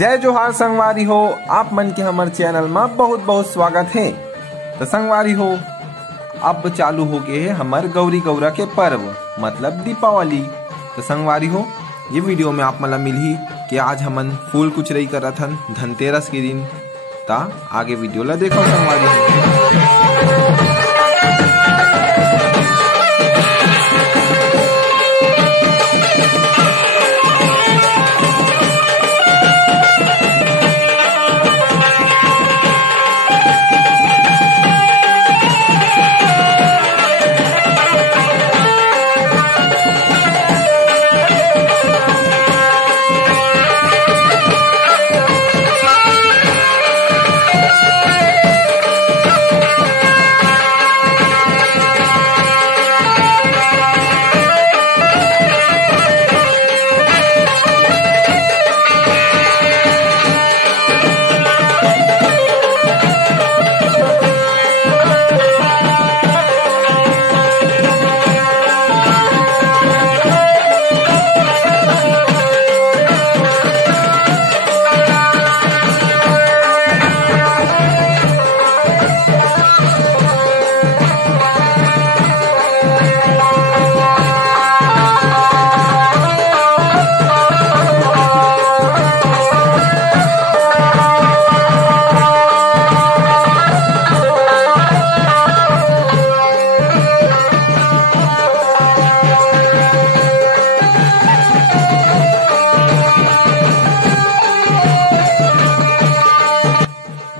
जय जोहार संगवारी हो, आप मन के हमारे चैनल में बहुत बहुत स्वागत है। तो संगवारी हो, अब चालू हो गए है हमारे गौरी गौरा के पर्व मतलब दीपावली। तो संगवारी हो, ये वीडियो में आप मतलब मिली कि आज हमन फूल कुचरई करत हन धनतेरस के दिन। ता आगे वीडियो ला देखो संगवारी हो।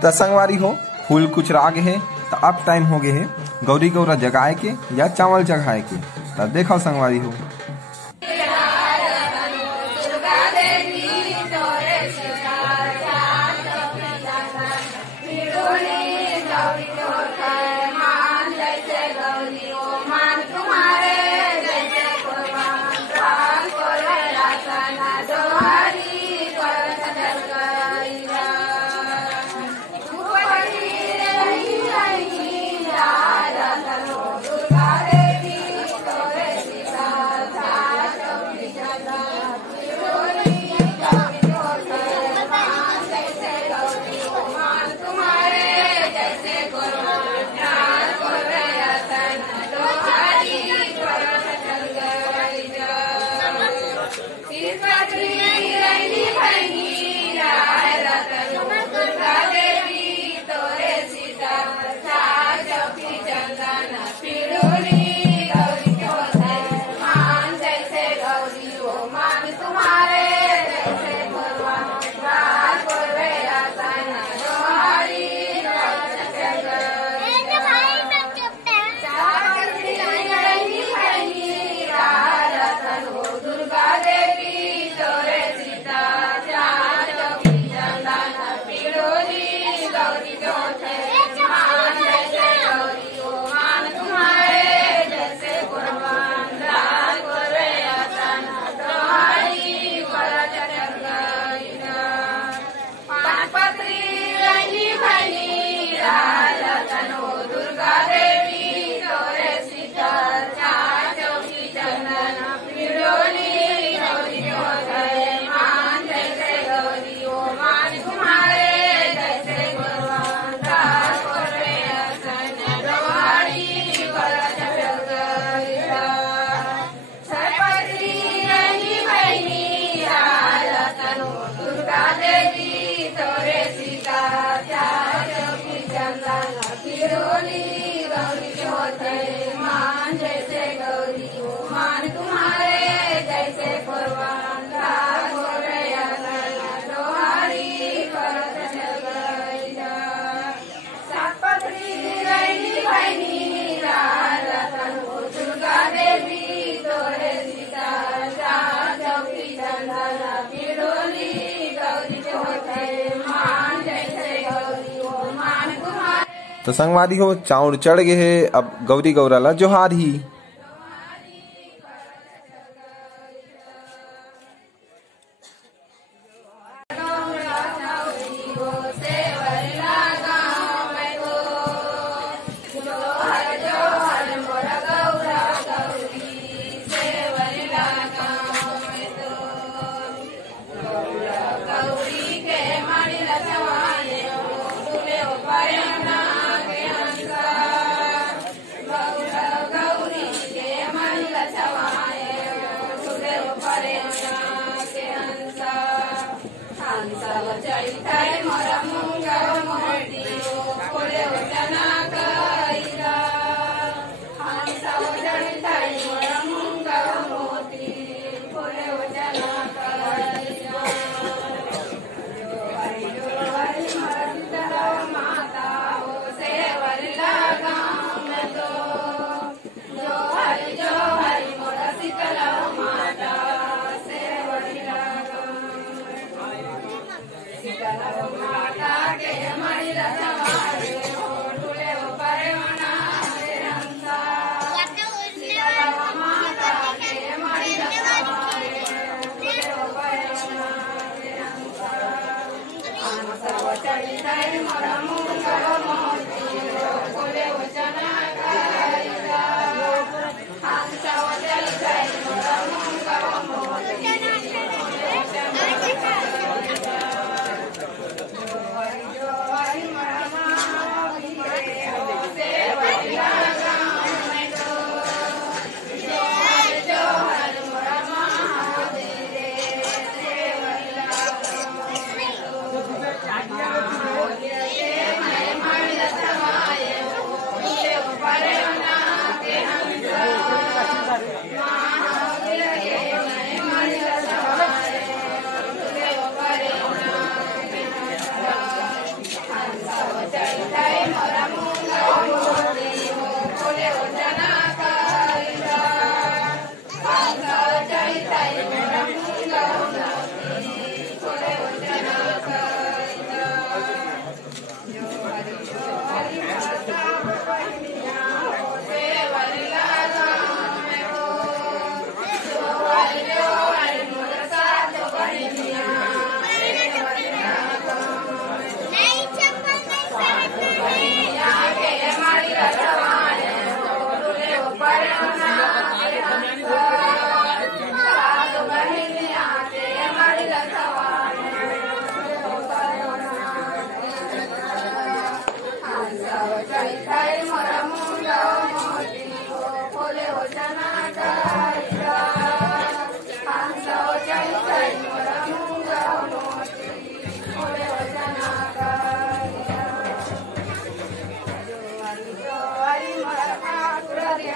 तो संगवारी हो, फूल कुछ राग है तो अब टाइम हो गए है गौरी गौरा जगाए के या चावल चढ़ाए के। तो देखो संगवारी हो। तो संगवारी हो, चाउर चढ़ गए है, अब गौरी गौरा ला जोहार ही। गौरी के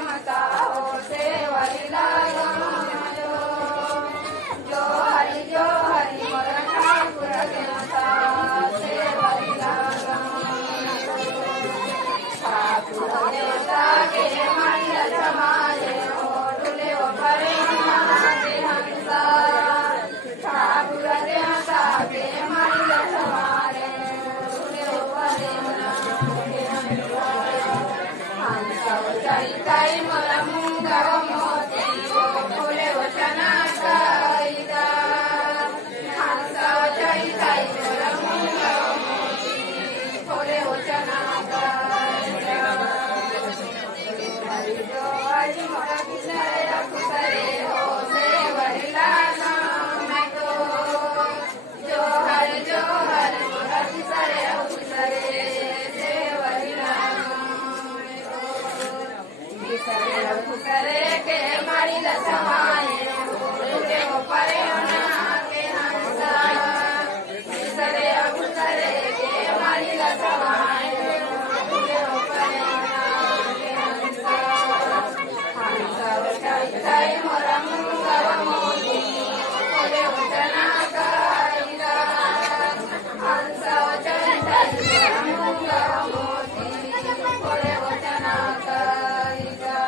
मता हो सेवरी लागम जो हरि मोर ठाकुर के मता सेवरी लागम ठाकुर देवता के मंडल समाये हो डुले हो परे नाचे हंसा ठाकुर देवता के मंडल समाये डुले हो परे चरिताई मोर मुंगर मोती फुले वचना कईदा हंस चरिताई मोर मुंगर मोती फुले वचना कईदा हरि मोर किसरे खुसरे हो सेवरी लागम मैं तो जो हर मोर किसरे खुसरे सेवरी खुसरे के मारी लसमाए डुले हो परे के हंसा खुसरे के मारी लसमाए डुले हो परे के हंसा हंसा चरिताई मोर मुंगर मोती फुले वचना कईदा हंसा चरिताई मोर मुंगर मोती फुले वचना कईदा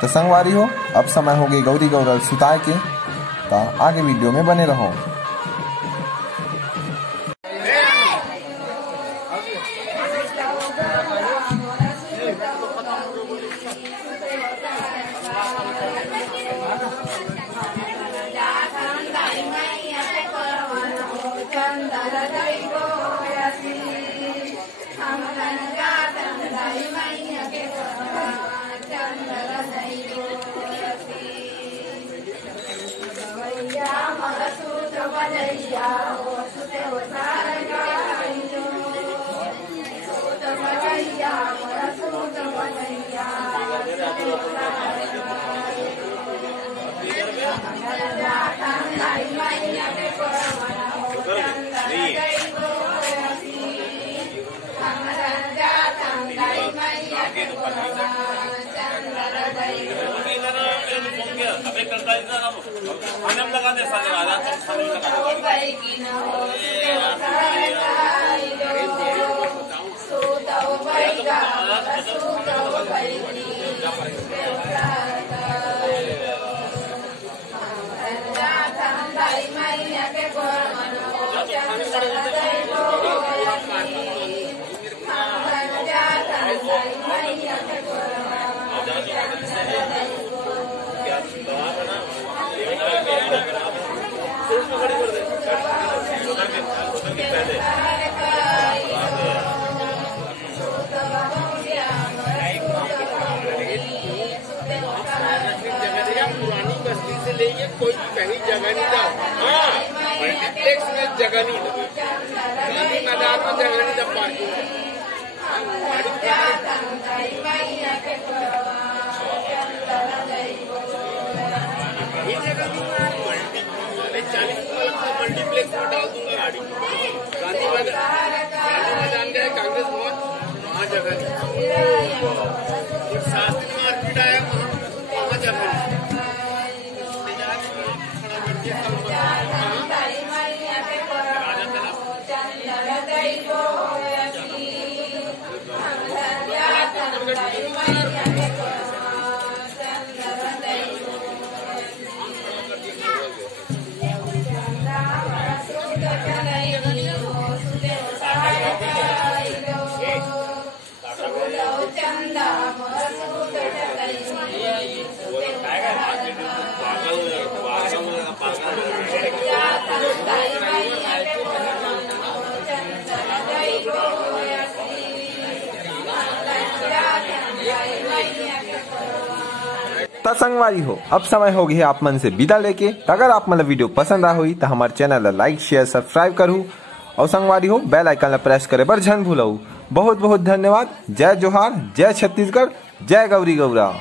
तो संगवारी हो अब समय हो गई गौरी गौरल सुताए के। तो आगे वीडियो में बने रहो। Chandra पुरानी बस्ती से लेके कोई कहीं जगह नहीं था। हाँ, मल्टीप्लेक्स में जगह नहीं था, गांधी मैदान में जगह नहीं था पार्किंग। ये जगह नहीं, 40 मल्टीप्लेक्स में डाल दूंगा गाड़ी। गांधी मैदान गए कांग्रेस भवन, वहाँ जगह नहीं। शास्त्री मार्केट आया, वहाँ जगह नहीं। तो संगवारी हो, अब समय हो गया आप मन से विदा लेके। अगर आप मतलब वीडियो पसंद आ हुई तो हमारे चैनल ला लाइक शेयर सब्सक्राइब करूँ और संगवारी हो बेल आइकन ला प्रेस करे बर झन भूलऊ। बहुत बहुत धन्यवाद। जय जोहार, जय छत्तीसगढ़, जय गौरी गौरा।